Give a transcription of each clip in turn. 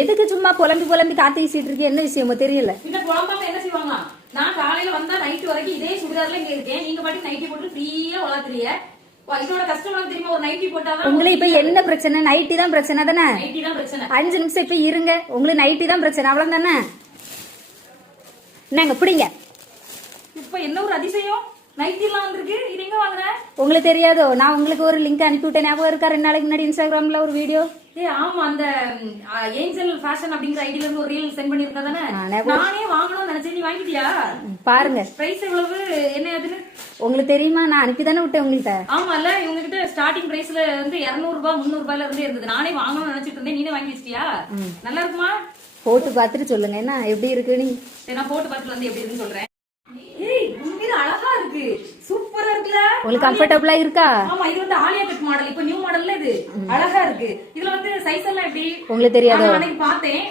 எதுக்கு சும்மா புலம்பி காத்து வீசிட்டு இருக்கு? என்ன விஷயமோ தெரியல. என்ன செய்வாங்க? நான் காலையில வந்தா நைட் வரைக்கும் இதே சுடிதார்ல இங்க இருக்கேன். நீங்க பாட்டு நைட்டி போட்டு ஃப்ரீயா வளர்த்துறீங்க. இதோட கஷ்டம் தெரியுமா? ஒரு நைட்டி போட்டாதான் உங்களுக்கு இப்ப என்ன பிரச்சனை? நைட்டி தான் பிரச்சனை தானே? நைட்டி தான் பிரச்சனை. 5 நிமிஷம் இப்ப இருங்க. உங்களுக்கு நைட்டி தான் பிரச்சனை, அவ்வளவு தானே? என்னங்க பிடிங்க. இப்ப என்ன ஒரு அதிசயம், நைட்டி எல்லாம் வந்திருக்கு. இது எங்க வாங்குற? உங்களுக்கு தெரியாதோ? நான் உங்களுக்கு ஒரு லிங்க் அனுப்பி விட்டேன், ஞாபகம் இருக்கா? 2 நாளைக்கு முன்னாடி இன்ஸ்டாகிராம்ல ஒரு வீடியோ. ஆமா, அந்த ஏஞ்சல் ஃபேஷன் அப்படிங்கிற ஐடில இருந்து ஒரு ரீல் சென்ட் பண்ணிருக்கா தானே? நானே வாங்கணும்னு நினைச்சேன். நீ வாங்கிட்டியா? பாருங்க பிரைஸ் எவ்வளவு, என்ன அதுன்னு உங்களுக்கு தெரியுமா? நான் அனுப்பி தானே விட்டேன் உங்கள்கிட்ட. ஆமால, இவங்க கிட்ட ஸ்டார்டிங் பிரைஸ்ல வந்து 200 ரூபாய் 300 ரூபாயில இருந்தே இருந்தது. நானே வாங்கணும்னு நினைச்சிட்டு இருந்தேன். நீனே வாங்கி வச்சிட்டியா? நல்லா இருக்குமா? போட்டு பாத்துட்டு சொல்லுங்க என்ன எப்படி இருக்கு. நீ நான் போட்டு பாத்துட்டு வந்து எப்படி இருக்குன்னு சொல்றேன். அழகா இருக்கு, சூப்பரா இருக்குல்ல? உங்களுக்கு கம்ஃபர்டபிளா இருக்கா? ஆமா, இது வந்து ஆலியா கட் மாடல், இப்ப நியூ மாடல்ல இது அழகா இருக்கு. இதுல வந்து சைஸ் எல்லாம் எப்படி உங்களுக்கு தெரியாதோ? அன்னைக்கு பார்த்தேன்.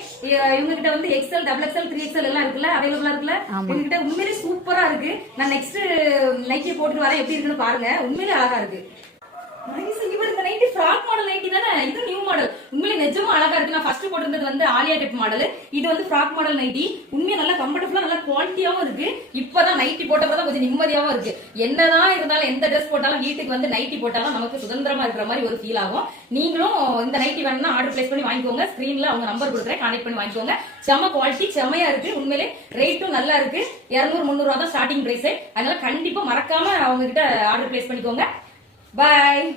இவங்க கிட்ட வந்து எக்ஸ்எல், டபுள் எக்ஸ்எல், 3XL எல்லாம் இருக்குல்ல, அவைலபிளா இருக்குல்ல. இவங்க கிட்ட உண்மையிலே சூப்பரா இருக்கு. நான் நெக்ஸ்ட் நைட்டி போட்டுட்டு வரேன், எப்படி இருக்குன்னு பாருங்க. உண்மையிலே அழகா இருக்கு. இந்த நைட்டி ஃப்ராக் மாடல் நைட்டி தானே? இது நியூ மாடல். உண்மையிலே நிஜமா அழகா இருக்கு. நான் ஃபர்ஸ்ட் போட்டிருந்தது வந்து ஆலியா கட் மாடல், இது வந்து ஃப்ராக் மாடல் நைட்டி. உண்மையா நல்லா கம்ஃபர்டபுளா, நல்லா குவாலிட்டியாவும் இருக்கு. இப்பதான் நைட்டி போட்டப்பதான் கொஞ்சம் நிம்மதியாவும் இருக்கு. என்னதான் இருந்தாலும், எந்த ட்ரெஸ் போட்டாலும், வீட்டுக்கு வந்து நைட்டி போட்டாலும் நமக்கு சுதந்திரமா இருக்கிற மாதிரி ஒரு ஃபீல் ஆகும். நீங்களும் இந்த நைட்டி வேணும்னா ஆர்டர் பிளேஸ் பண்ணி வாங்கிக்கோங்க. ஸ்கிரீன்ல அவங்க நம்பர் கொடுக்குறேன், கான்டெக்ட் பண்ணி வாங்கிக்கோங்க. செம குவாலிட்டி, செமையா இருக்கு. உண்மையிலே ரேட்டும் நல்லா இருக்கு. 200-300 ரூபா தான் ஸ்டார்டிங் பிரைஸ். அதனால கண்டிப்பா மறக்காம அவங்க கிட்ட ஆர்டர் பிளேஸ் பண்ணிக்கோங்க. பாய்.